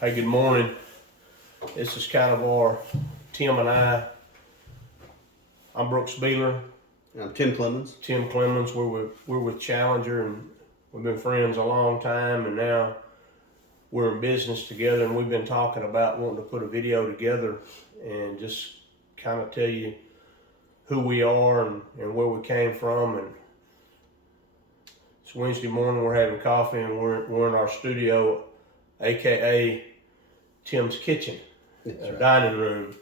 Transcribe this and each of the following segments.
Hey, good morning. This is kind of our Tim and I. I'm Brooks Beeler. I'm Tim Clemens. Tim Clemens. We're with Challenger, and we've been friends a long time. And now we're in business together, and we've been talking about wanting to put a video together and just kind of tell you who we are and where we came from. And it's Wednesday morning. We're having coffee, and we're in our studio, aka Tim's kitchen, Right. dining room,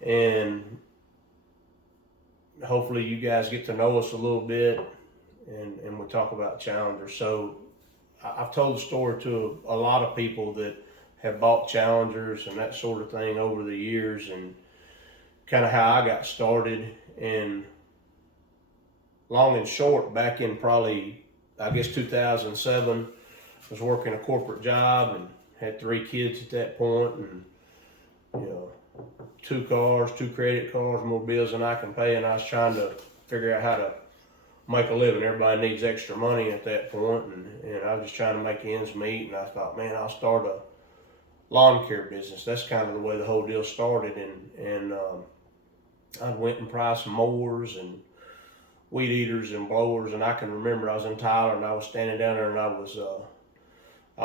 and hopefully you guys get to know us a little bit, and we'll talk about Challenger. So I've told the story to a lot of people that have bought Challengers and that sort of thing over the years, and kind of how I got started. And long and short, back in probably, I guess, 2007, I was working a corporate job and had 3 kids at that point, and 2 cars, 2 credit cards, more bills than I can pay, and I was trying to figure out how to make a living. Everybody needs extra money at that point, and I was just trying to make ends meet, and I thought, man, I'll start a lawn care business. That's kind of the way the whole deal started, and I went and priced some mowers and weed eaters and blowers, and I can remember I was in Tyler, and I was standing down there, and I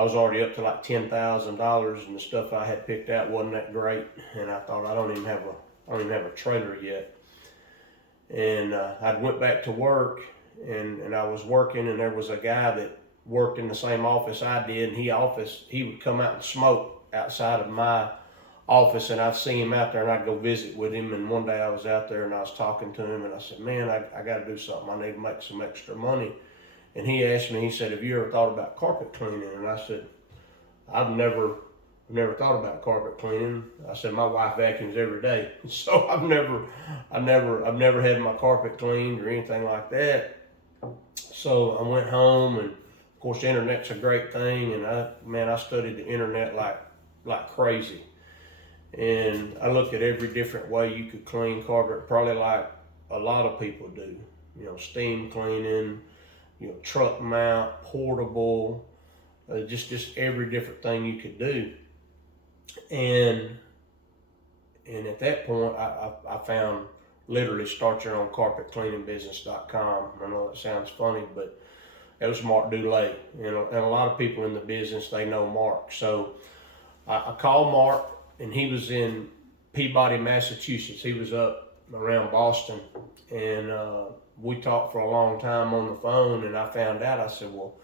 was already up to like $10,000, and the stuff I had picked out wasn't that great. And I thought, I don't even have a trailer yet. And I went back to work, and I was working, and there was a guy that worked in the same office I did, and he would come out and smoke outside of my office, and I'd see him out there, and I'd go visit with him. And one day I was out there, and I was talking to him, and I said, man, I got to do something. I need to make some extra money. And he asked me, he said, have you ever thought about carpet cleaning? And I said, I've never thought about carpet cleaning. I said, my wife vacuums every day. So I've never had my carpet cleaned or anything like that. So I went home, and of course the internet's a great thing, and I studied the internet like crazy. And I looked at every different way you could clean carpet, probably like a lot of people do. Steam cleaning, truck mount, portable, just every different thing you could do. And at that point, I found literally startyourowncarpetcleaningbusiness.com. I know it sounds funny, but it was Mark Dulay. And a lot of people in the business, they know Mark. So I called Mark, and he was in Peabody, Massachusetts. He was up around Boston, and we talked for a long time on the phone, and I found out, I said, well,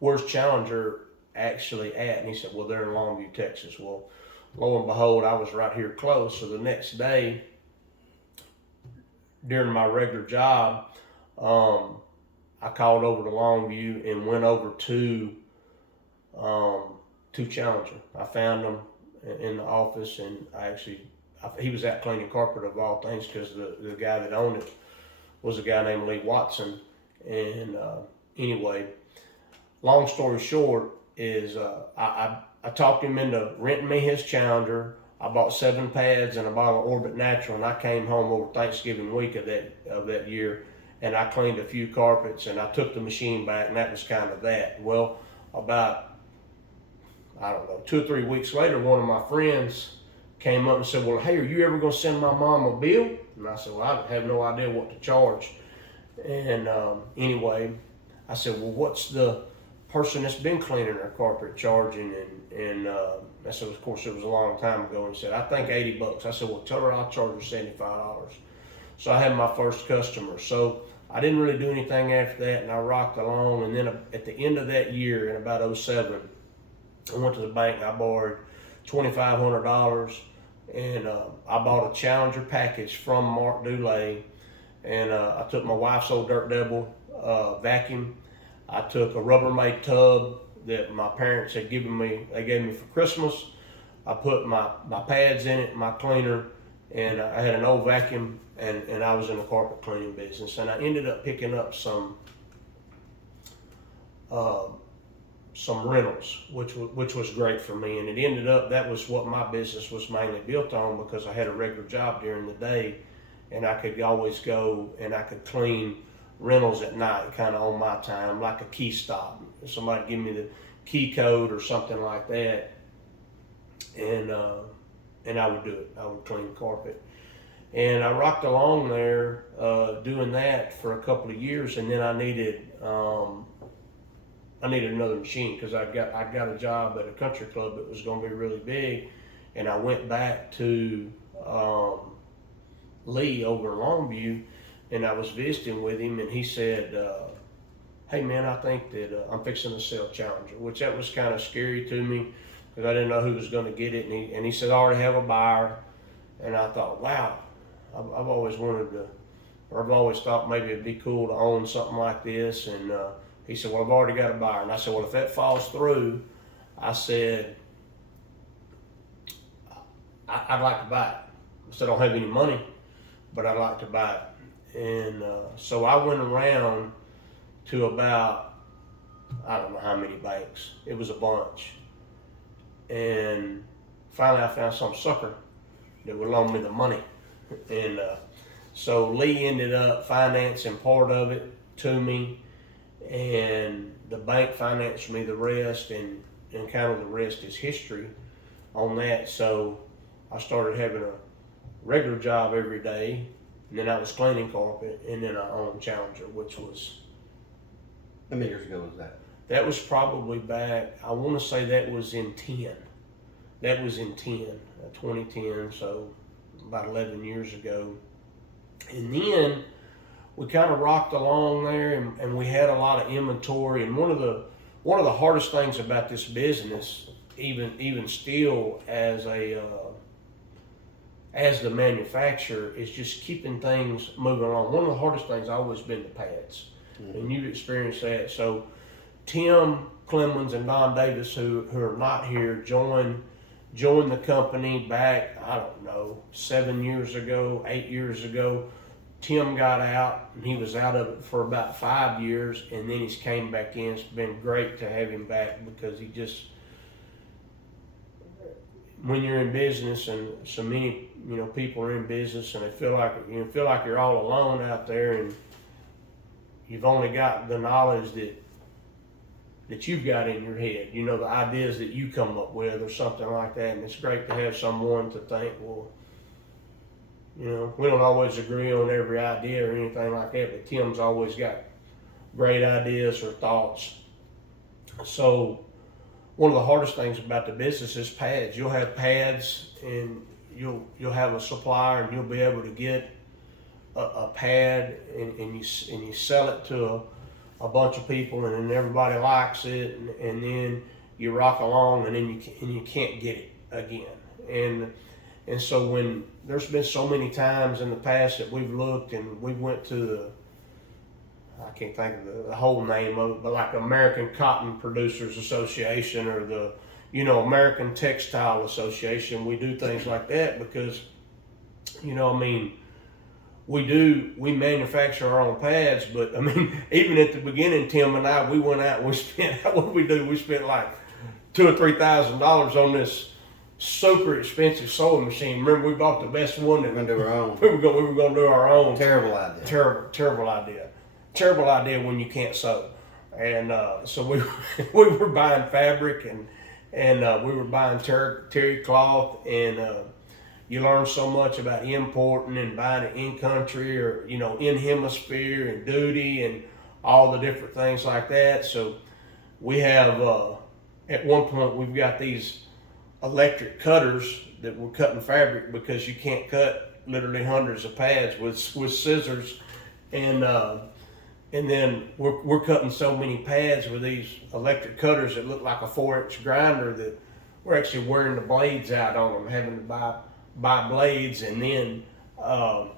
where's Challenger actually at? And he said, well, they're in Longview, Texas. Well, lo and behold, I was right here close. So the next day, during my regular job, I called over to Longview and went over to Challenger. I found them in the office, and he was out cleaning carpet of all things, because the guy that owned it was a guy named Lee Watson. And anyway, long story short is I talked him into renting me his Challenger. I bought 7 pads and a bottle of Orbit Natural, and I came home over Thanksgiving week of that year, and I cleaned a few carpets, and I took the machine back, and that was kind of that. Well, about, I don't know, 2 or 3 weeks later, one of my friends came up and said, well, hey, are you ever going to send my mom a bill? And I said, well, I have no idea what to charge. And anyway, I said, well, what's the person that's been cleaning her carpet charging? And I said, of course, it was a long time ago. And he said, I think $80. I said, well, tell her I'll charge her $75. So I had my first customer. So I didn't really do anything after that, and I rocked along. And then at the end of that year, in about 07, I went to the bank and I borrowed $2,500, and I bought a Challenger package from Mark Dulay, and I took my wife's old Dirt Devil vacuum. I took a Rubbermaid tub that my parents had given me, they gave me for Christmas. I put my pads in it, my cleaner, and I had an old vacuum, and I was in the carpet cleaning business. And I ended up picking up some rentals, which was great for me. And it ended up, that was what my business was mainly built on, because I had a regular job during the day, and I could always go and I could clean rentals at night, kind of on my time, like a key stop. If somebody give me the key code or something like that, and I would do it. I would clean carpet. And I rocked along there doing that for a couple of years, and then I needed another machine because I got a job at a country club that was going to be really big, and I went back to Lee over in Longview, and I was visiting with him, and he said, "Hey man, I think that I'm fixing to sell Challenger," which that was kind of scary to me because I didn't know who was going to get it, and he said, "I already have a buyer," and I thought, wow, I've always wanted to, or I've always thought maybe it'd be cool to own something like this, and he said, "Well, I've already got a buyer," and I said, "Well, if that falls through," I said, I'd like to buy it. I said, "I don't have any money, but I'd like to buy it." And so I went around to about, I don't know how many banks. It was a bunch. And finally I found some sucker that would loan me the money. And so Lee ended up financing part of it to me, and the bank financed me the rest, and kind of the rest is history on that. So I started having a regular job every day, and then I was cleaning carpet, and then I owned Challenger, which was... How many years ago was that? That was probably back, I want to say that was in 10. That was in 2010, so about 11 years ago. And then we kind of rocked along there, and we had a lot of inventory. And one of the hardest things about this business, even still as the manufacturer, is just keeping things moving along. One of the hardest things I've always been the pads, and you've experienced that. So Tim Clemens and Don Davis, who are not here, joined the company back, I don't know, 7 years ago, 8 years ago. Tim got out, and he was out of it for about 5 years, and then he's came back in. It's been great to have him back because he just, when you're in business, and so many people are in business, and they feel like you're all alone out there, and you've only got the knowledge that you've got in your head, the ideas that you come up with or something like that. And it's great to have someone to think, well, we don't always agree on every idea or anything like that, but Tim's always got great ideas or thoughts. So one of the hardest things about the business is pads. You'll have pads, and you'll have a supplier, and you'll be able to get a pad, and you sell it to a bunch of people, and then everybody likes it, and then you rock along, and then you can't get it again. And so when there's been so many times in the past that we've looked, and we went to I can't think of the whole name of it, but like American Cotton Producers Association, or the American Textile Association, we do things like that because we manufacture our own pads, but even at the beginning, Tim and I, we went out and we spent, we spent like $2,000 or $3,000 on this super expensive sewing machine. Remember, we bought the best one. We're gonna do our own. We were going to do our own. Terrible idea. Terrible idea. Terrible idea when you can't sew. And so we were buying fabric, and we were buying terry cloth, and you learn so much about importing and buying it in country, or in hemisphere, and duty, and all the different things like that. So we have at one point we've got these electric cutters that we're cutting fabric, because you can't cut literally hundreds of pads with scissors, and then we're cutting so many pads with these electric cutters that look like a 4-inch grinder, that we're actually wearing the blades out on them, having to buy blades, and then us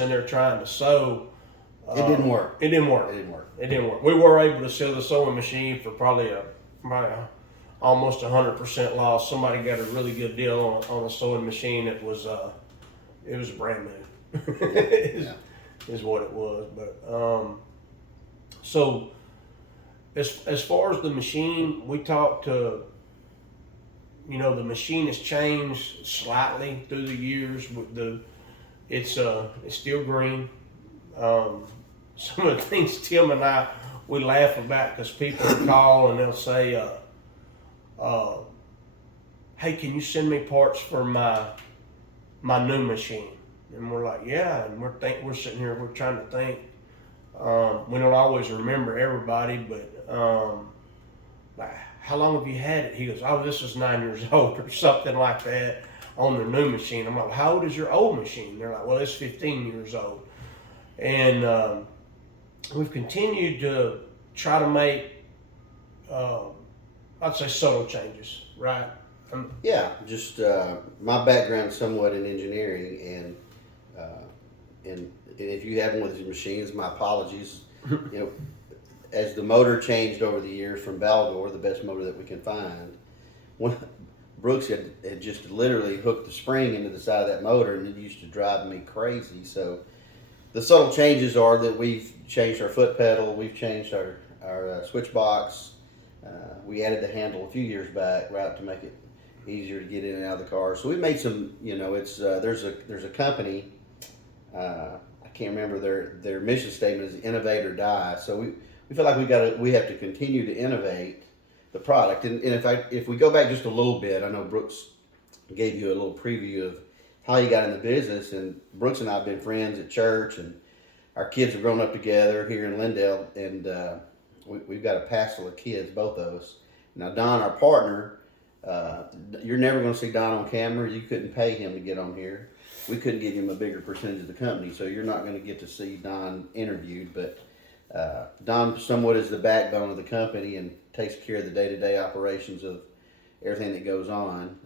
in there trying to sew. It didn't work. It didn't work. We were able to sell the sewing machine for probably almost 100% loss. Somebody got a really good deal on a sewing machine. It was brand new. Is what it was. But so as far as the machine, we talked to, the machine has changed slightly through the years. It's still green. Some of the things Tim and we laugh about, because people call and they'll say, hey, can you send me parts for my new machine? And we're like, yeah. And we're sitting here, we're trying to think. We don't always remember everybody, but like, how long have you had it? He goes, oh, this is 9 years old or something like that on their new machine. I'm like, how old is your old machine? They're like, well, it's 15 years old. And we've continued to try to make, I'd say, subtle changes, right? Yeah, just my background is somewhat in engineering, and if you have one of these machines, my apologies. You know, as the motor changed over the years from Baldor, the best motor that we can find, when Brooks had just literally hooked the spring into the side of that motor, and it used to drive me crazy. So the subtle changes are that we've changed our foot pedal, we've changed our switch box. We added the handle a few years back, right, to make it easier to get in and out of the car. So we made some, you know, it's there's a company, I can't remember their mission statement is innovate or die. So we feel like we have to continue to innovate the product. And in fact, if we go back just a little bit, I know Brooks gave you a little preview of how he got in the business, and Brooks and I have been friends at church, and our kids have grown up together here in Lindale, and we've got a passel of kids, both of us. Now Don, our partner, you're never going to see Don on camera. You couldn't pay him to get on here. We couldn't give him a bigger percentage of the company, so you're not going to get to see Don interviewed. But Don somewhat is the backbone of the company and takes care of the day-to-day operations of everything that goes on.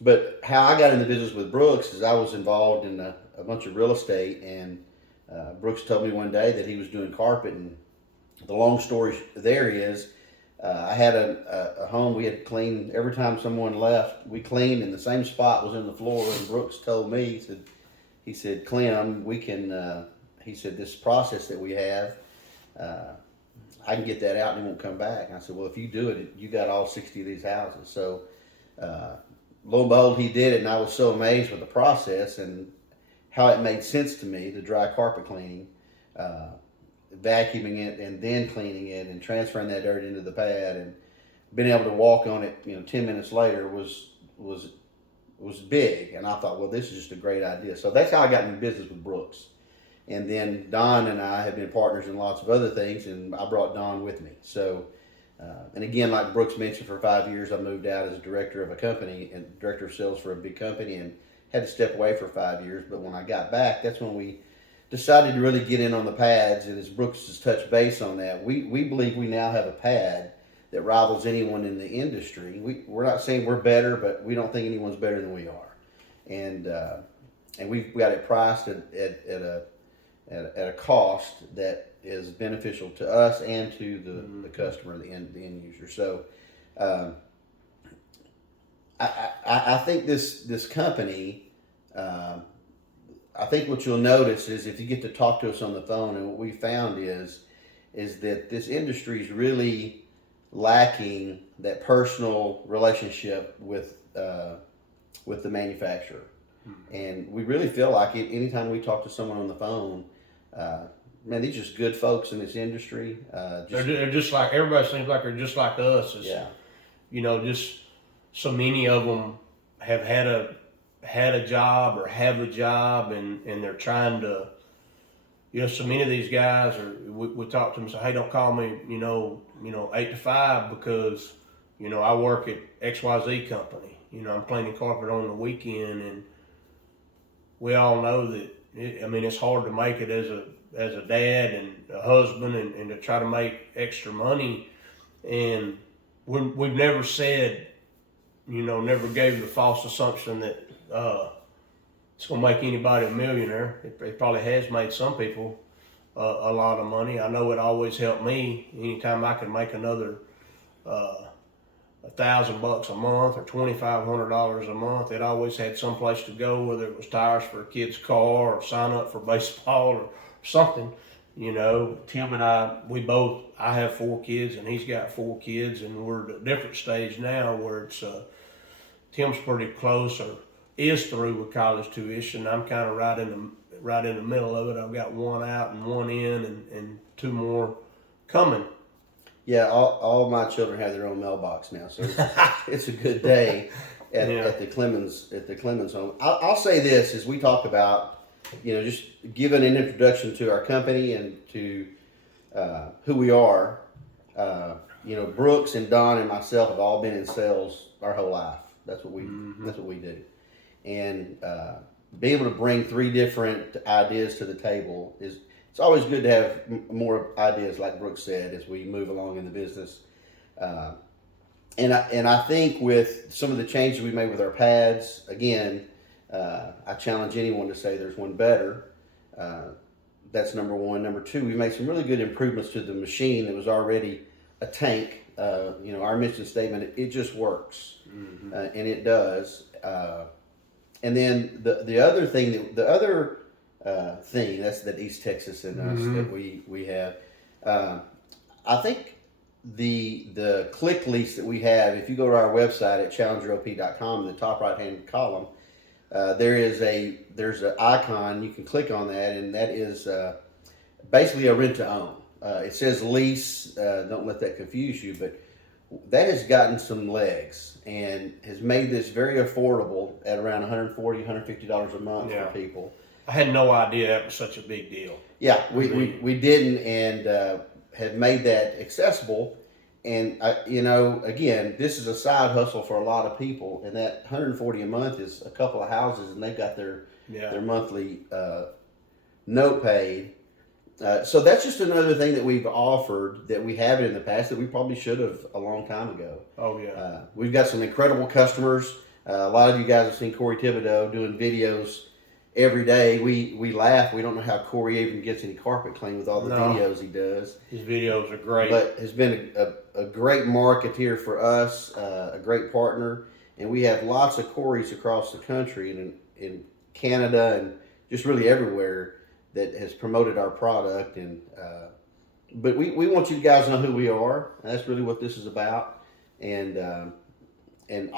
But how I got in the business with Brooks is I was involved in a bunch of real estate, and Brooks told me one day that he was doing carpet, and the long story there is I had a home we had cleaned. Every time someone left, we cleaned, and the same spot was in the floor. And Brooks told me, he said, Clem, we can, he said, this process that we have, I can get that out and it won't come back. And I said, well, if you do it, you got all 60 of these houses. So lo and behold, he did it, and I was so amazed with the process and how it made sense to me, the dry carpet cleaning. Vacuuming it and then cleaning it and transferring that dirt into the pad and being able to walk on it, 10 minutes later was big. And I thought, well, this is just a great idea. So that's how I got into business with Brooks. And then Don and I have been partners in lots of other things, and I brought Don with me. So, and again, like Brooks mentioned, for 5 years, I moved out as a director of a company and director of sales for a big company, and had to step away for 5 years. But when I got back, that's when we decided to really get in on the pads, and as Brooks has touched base on that, we believe we now have a pad that rivals anyone in the industry. We're not saying we're better, but we don't think anyone's better than we are, and we've got it priced at a cost that is beneficial to us and to the customer, the end user. So I think this company. I think what you'll notice is if you get to talk to us on the phone, and what we found is that this industry is really lacking that personal relationship with the manufacturer. And we really feel like it anytime we talk to someone on the phone, man, these are just good folks in this industry. They're just like, everybody seems like they're just like us. Yeah. Just so many of them have had a job or have a job, and they're trying to, so many of these guys we talk to them and say, hey, don't call me, 8 to 5 because, I work at XYZ company. I'm cleaning carpet on the weekend, and we all know that, it's hard to make it as a dad and a husband and to try to make extra money. And we've never said, never gave the false assumption that it's going to make anybody a millionaire. It probably has made some people a lot of money. I know it always helped me. Anytime I could make another $1,000 a month or $2,500 a month, it always had some place to go, whether it was tires for a kid's car or sign up for baseball or something. Tim and I have 4 kids and he's got 4 kids, and we're at a different stage now where it's Tim's pretty close or is through with college tuition. I'm kind of right in the middle of it. I've got 1 out and 1 in, and 2 more coming. Yeah, all my children have their own mailbox now, so it's a good day at the Clemens home. I'll say this as we talk about, just giving an introduction to our company and to who we are. Brooks and Don and myself have all been in sales our whole life. That's what we do, and being able to bring three different ideas to the table is. It's always good to have more ideas, like Brooks said, as we move along in the business. And I think with some of the changes we made with our pads, again, I challenge anyone to say there's one better. That's number one. Number two, we made some really good improvements to the machine that was already a tank. Our mission statement, it just works, and it does. And then the other thing, thing that's that East Texas in us that we have. I think the click lease that we have, if you go to our website at challengerop.com, in the top right hand column, there's an icon. You can click on that, and that is basically a rent to own. It says lease. Don't let that confuse you, but that has gotten some legs and has made this very affordable at around $140, $150 a month for people. I had no idea that was such a big deal. Yeah, we didn't, and have made that accessible. And again, this is a side hustle for a lot of people, and that $140 a month is a couple of houses, and they've got their monthly note paid. So that's just another thing that we've offered that we haven't in the past that we probably should have a long time ago. Oh yeah. We've got some incredible customers. A lot of you guys have seen Corey Thibodeau doing videos every day. We laugh. We don't know how Corey even gets any carpet clean with all the videos he does. His videos are great. But has been a great marketeer for us, a great partner. And we have lots of Corys across the country and in Canada and just really everywhere that has promoted our product. And but we want you guys to know who we are. And that's really what this is about. And